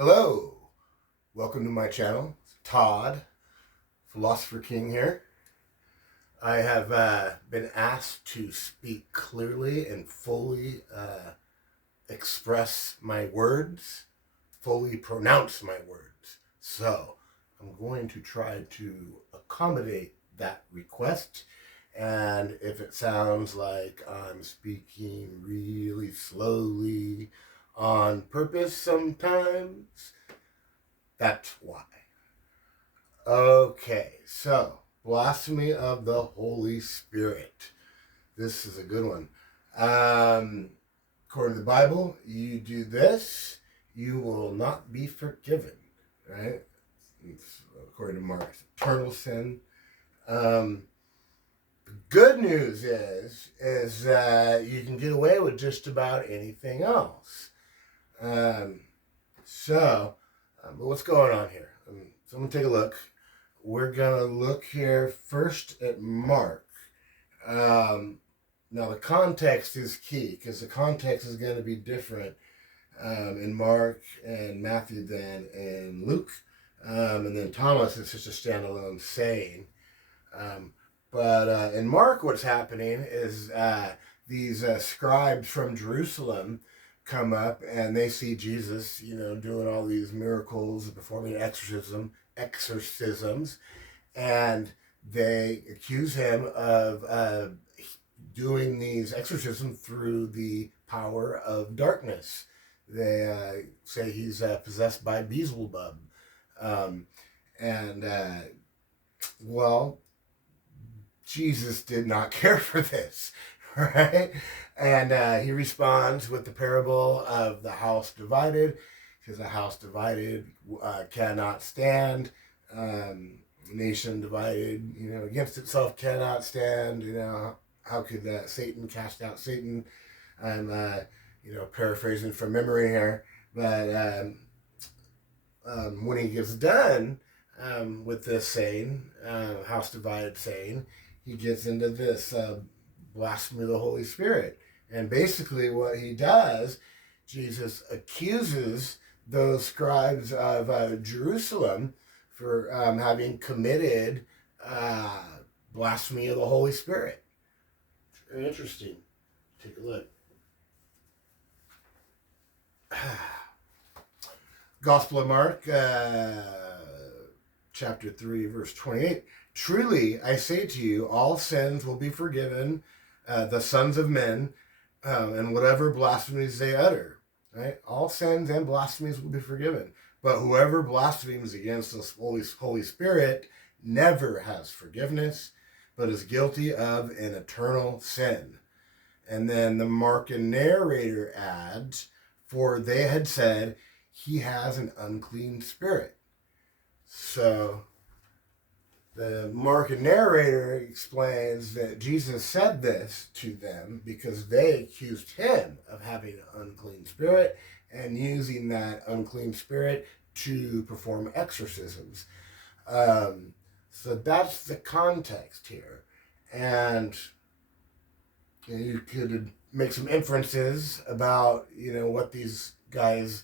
Hello, welcome to my channel. Todd, Philosopher King here. I have been asked to speak clearly and fully express my words, fully pronounce my words. So I'm going to try to accommodate that request. And if it sounds like I'm speaking really slowly on purpose sometimes, that's why. Okay, so blasphemy of the Holy Spirit. This is a good one. According to the Bible, you do this, you will not be forgiven. Right? It's, according to Mark, eternal sin. The good news is that you can get away with just about anything else. But what's going on here? So I'm going to take a look. We're going to look here first at Mark. Now, the context is key because the context is going to be different in Mark and Matthew than in Luke. And then Thomas is just a standalone saying. But in Mark, what's happening is these scribes from Jerusalem come up and they see Jesus, doing all these miracles, performing exorcisms, and they accuse him of doing these exorcisms through the power of darkness. They say he's possessed by Beelzebub. Well, Jesus did not care for this, right? And he responds with the parable of the house divided. He says, a house divided cannot stand. Nation divided, against itself cannot stand. How could Satan cast out Satan? I'm, paraphrasing from memory here. But when he gets done with this saying, house divided saying, he gets into this blasphemy of the Holy Spirit. And basically what he does, Jesus accuses those scribes of Jerusalem for having committed blasphemy of the Holy Spirit. Very interesting. Take a look. Gospel of Mark, chapter 3, verse 28. Truly, I say to you, all sins will be forgiven the sons of men and whatever blasphemies they utter. Right? All sins and blasphemies will be forgiven. But whoever blasphemes against the Holy Spirit never has forgiveness, but is guilty of an eternal sin. And then the Markan narrator adds, for they had said, he has an unclean spirit. So the Markan narrator explains that Jesus said this to them because they accused him of having an unclean spirit and using that unclean spirit to perform exorcisms. So that's the context here. And you could make some inferences about, what these guys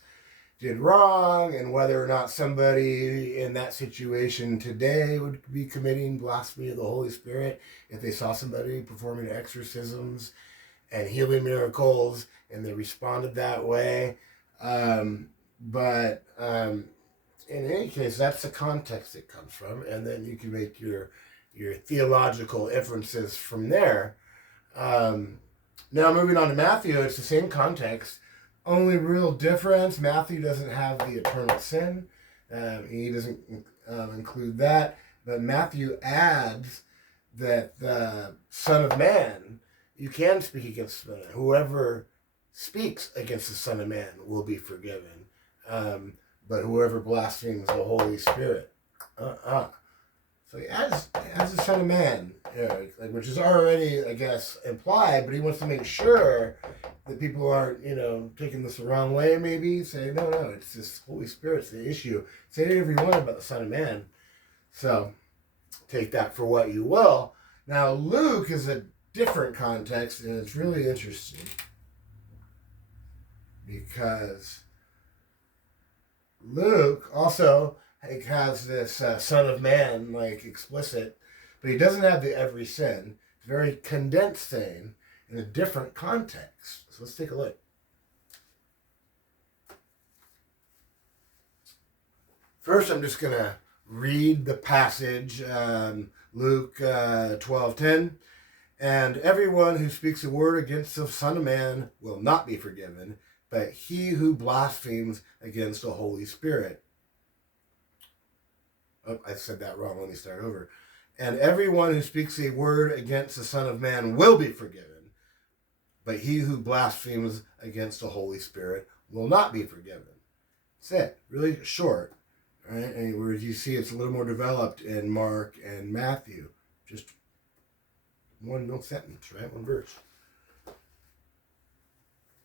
did wrong and whether or not somebody in that situation today would be committing blasphemy of the Holy Spirit if they saw somebody performing exorcisms and healing miracles and they responded that way. But in any case, that's the context it comes from, and then you can make your theological inferences from there. Now, moving on to Matthew, it's the same context. Only real difference, Matthew doesn't have the eternal sin. He doesn't include that. But Matthew adds that the Son of Man, you can speak against the man. Whoever speaks against the Son of Man will be forgiven. But whoever blasphemes the Holy Spirit, So he adds the Son of Man, which is already, I guess, implied, but he wants to make sure that people aren't, taking this the wrong way, maybe. Say, no, it's this Holy Spirit's the issue. Say whatever you want about the Son of Man. So, take that for what you will. Now, Luke is a different context, and it's really interesting because Luke also has this Son of Man explicit, but he doesn't have the every sin. It's a very condensed thing in a different context. So let's take a look. First, I'm just going to read the passage, Luke 12:10. And everyone who speaks a word against the Son of Man will not be forgiven, but he who blasphemes against the Holy Spirit. Oh, I said that wrong. Let me start over. And everyone who speaks a word against the Son of Man will be forgiven, but he who blasphemes against the Holy Spirit will not be forgiven. That's it. Really short. Right? And where you see it's a little more developed in Mark and Matthew. Just one little sentence, right? One verse.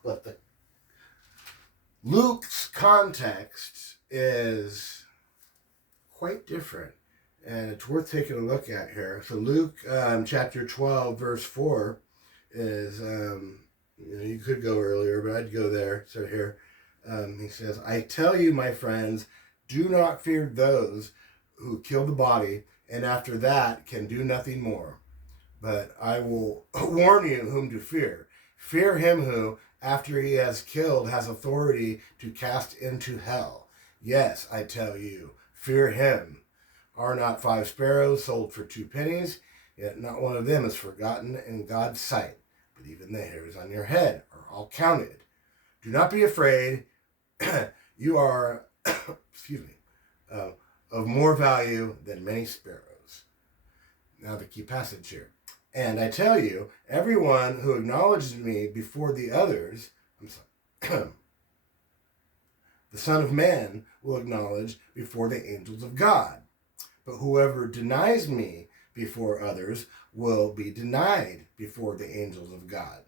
But Luke's context is quite different, and it's worth taking a look at here. So Luke chapter 12, verse 4 is, you could go earlier, but I'd go there. So here he says, I tell you, my friends, do not fear those who kill the body, and after that can do nothing more. But I will warn you whom to fear. Fear him who, after he has killed, has authority to cast into hell. Yes, I tell you, fear him. Are not 5 sparrows sold for 2 pennies? Yet not one of them is forgotten in God's sight. But even the hairs on your head are all counted. Do not be afraid. You are, of more value than many sparrows. Now the key passage here. And I tell you, everyone who acknowledges me before the others, the Son of Man will acknowledge before the angels of God. But whoever denies me before others will be denied before the angels of God.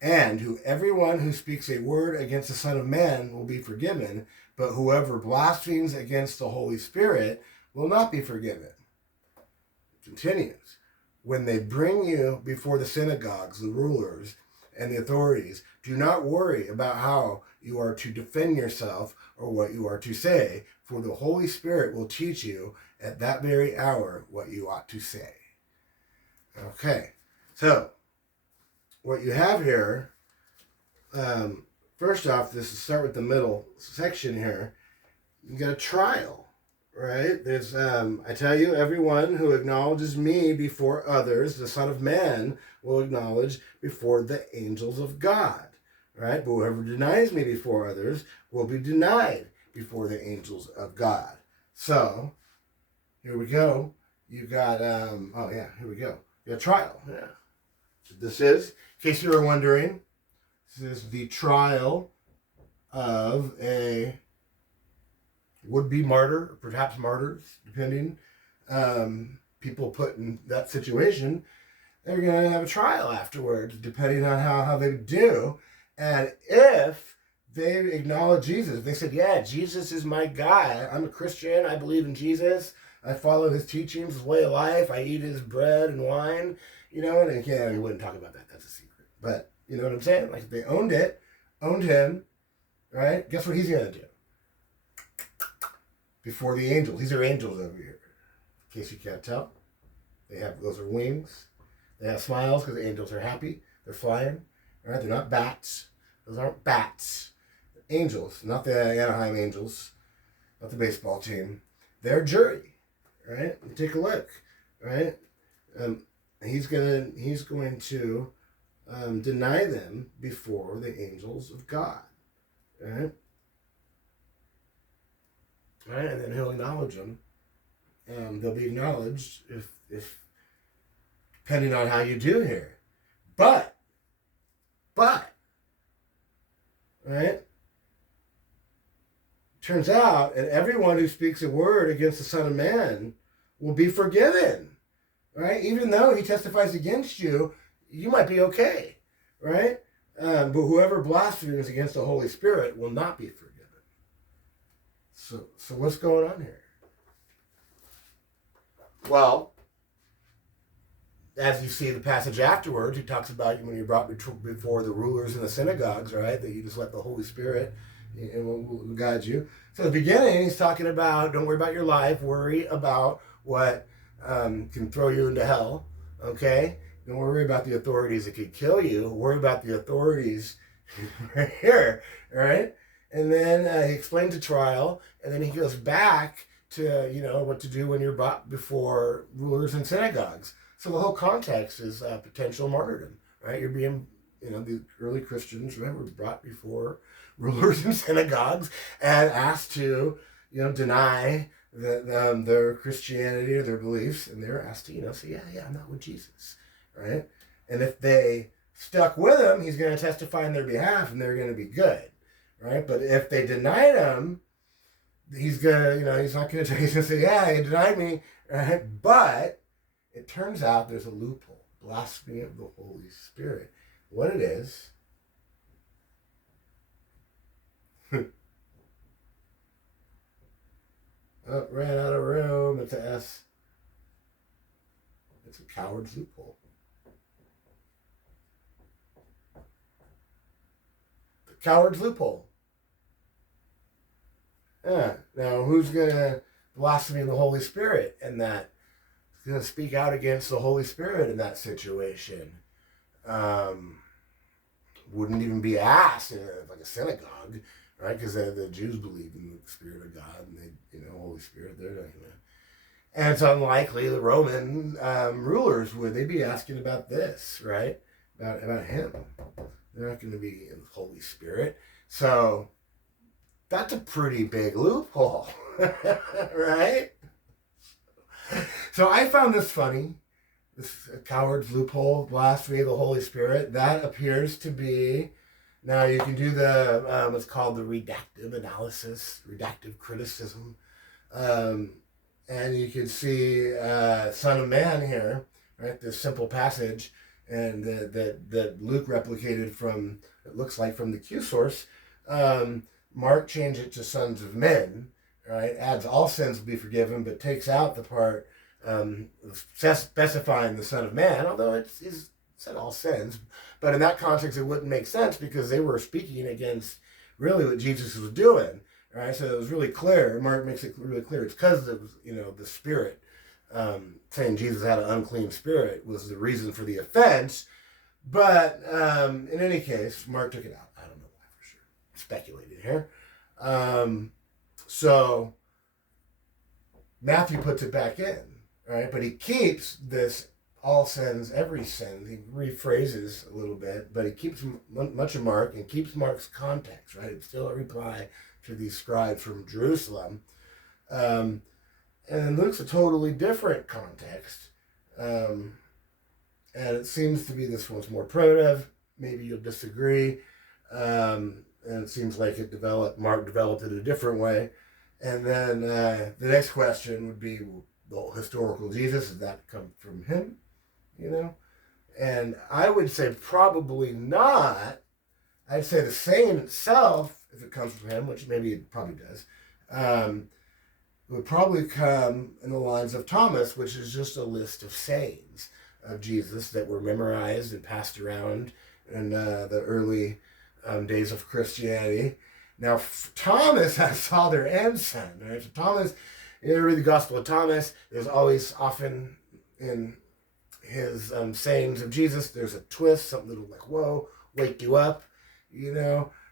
And everyone who speaks a word against the Son of Man will be forgiven, but whoever blasphemes against the Holy Spirit will not be forgiven. It continues. When they bring you before the synagogues, the rulers, and the authorities, do not worry about how you are to defend yourself or what you are to say, for the Holy Spirit will teach you at that very hour what you ought to say. Okay, so what you have here, first off, this is start with the middle section here. You got a trial, right? There's, I tell you, everyone who acknowledges me before others, the Son of Man will acknowledge before the angels of God, right? But whoever denies me before others will be denied before the angels of God. So, here we go. You got, here we go. You got trial, yeah. So this is, in case you were wondering, this is the trial of a would-be martyr, or perhaps martyrs, depending. People put in that situation, they're going to have a trial afterwards, depending on how they do. And if they acknowledge Jesus, if they said, yeah, Jesus is my guy, I'm a Christian, I believe in Jesus, I follow his teachings, his way of life, I eat his bread and wine, and again, we wouldn't talk about that, that's a secret. But, you know what I'm saying? Like, they owned him, right? Guess what he's going to do? Before the angels. These are angels over here. In case you can't tell. Those are wings. They have smiles because the angels are happy. They're flying. Right? They're not bats. Those aren't bats. They're angels. Not the Anaheim Angels. Not the baseball team. They're jury. Right? And take a look. Right? He's going to deny them before the angels of God. Right? Right, and then he'll acknowledge them. They'll be acknowledged if depending on how you do here. But, right? Turns out, and everyone who speaks a word against the Son of Man will be forgiven. Right? Even though he testifies against you, you might be okay. Right? But whoever blasphemes against the Holy Spirit will not be forgiven. So what's going on here? Well, as you see the passage afterwards, he talks about when you're brought before the rulers in the synagogues, right? That you just let the Holy Spirit and will guide you. So at the beginning, he's talking about don't worry about your life, worry about what can throw you into hell. Okay, don't worry about the authorities that could kill you. Worry about the authorities right here, right? And then he explains the trial, and then he goes back to what to do when you're brought before rulers and synagogues. So the whole context is potential martyrdom, right? You're being, the early Christians, right, were brought before rulers and synagogues and asked to, deny their Christianity or their beliefs, and they're asked to, say, yeah, I'm not with Jesus, right? And if they stuck with him, he's going to testify on their behalf, and they're going to be good, right? But if they denied him, he's gonna, he's not gonna. He's gonna say, yeah, he denied me, right? But it turns out there's a loophole, blasphemy of the Holy Spirit. What it is. Oh, ran out of room. It's an S. It's a coward's loophole. The coward's loophole. Yeah. Now, who's going to blaspheme the Holy Spirit in that? Who's going to speak out against the Holy Spirit in that situation? Wouldn't even be asked in like a synagogue, right? Because the Jews believe in the Spirit of God, and they, Holy Spirit, they're not going to. And it's unlikely the Roman rulers would. They'd be asking about this, right? About him. They're not going to be in the Holy Spirit. So that's a pretty big loophole, right? So I found this funny. This coward's loophole, blasphemy of the Holy Spirit. That appears to be. Now you can do the what's called the reductive analysis, reductive criticism, and you can see Son of Man here, right? This simple passage, and that Luke replicated from, it looks like, from the Q source. Mark changed it to sons of men, right? Adds all sins will be forgiven, but takes out the part specifying the Son of Man, although it's said all sins. But in that context, it wouldn't make sense because they were speaking against really what Jesus was doing, right? So it was really clear. Mark makes it really clear. It's because of, the Spirit, saying Jesus had an unclean spirit was the reason for the offense. But in any case, Mark took it out. I don't know why for sure. Speculating here. So Matthew puts it back in, right? But he keeps this all sins, every sin. He rephrases a little bit, but he keeps much of Mark and keeps Mark's context, right? It's still a reply to these scribes from Jerusalem. And Luke's a totally different context. And it seems to be this one's more primitive. Maybe you'll disagree. And it seems like Mark developed it a different way. And then the next question would be, the historical Jesus, did that come from him? And I would say probably not. I'd say the saying itself, if it comes from him, which maybe it probably does, would probably come in the lines of Thomas, which is just a list of sayings of Jesus that were memorized and passed around in the early days of Christianity. Now, Thomas has father and son, right? So Thomas, you read the Gospel of Thomas, there's always often in his sayings of Jesus, there's a twist, something that'll like, whoa, wake you up,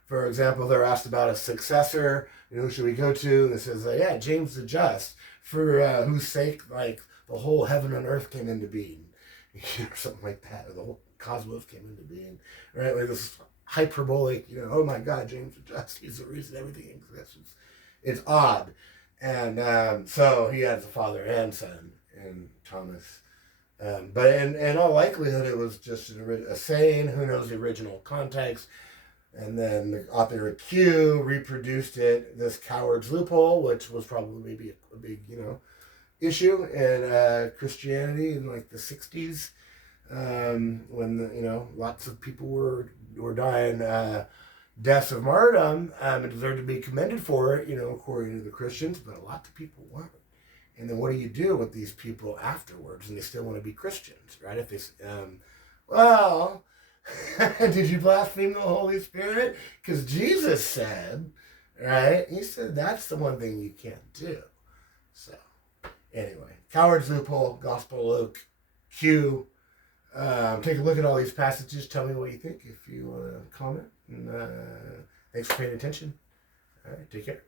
For example, they're asked about a successor, who should we go to? And it says, yeah, James the Just, for whose sake, like, the whole heaven and earth came into being, or something like that, or the whole cosmos came into being, right? Like this hyperbolic, oh my God, James the Just, he's the reason everything exists. It's odd. And so he has a father and son in Thomas. But in all likelihood, it was just a saying. Who knows the original context? And then the author of Q reproduced it, this coward's loophole, which was probably maybe a big, issue in Christianity in like the 60s, when lots of people were dying deaths of martyrdom, and deserved to be commended for it, according to the Christians, but a lot of people weren't. And then what do you do with these people afterwards? And they still want to be Christians, right? If they, did you blaspheme the Holy Spirit? Because Jesus said, right? He said that's the one thing you can't do. So, anyway, Coward's Loophole, Gospel Luke, Q. Take a look at all these passages. Tell me what you think if you want to comment. And thanks for paying attention. All right, take care.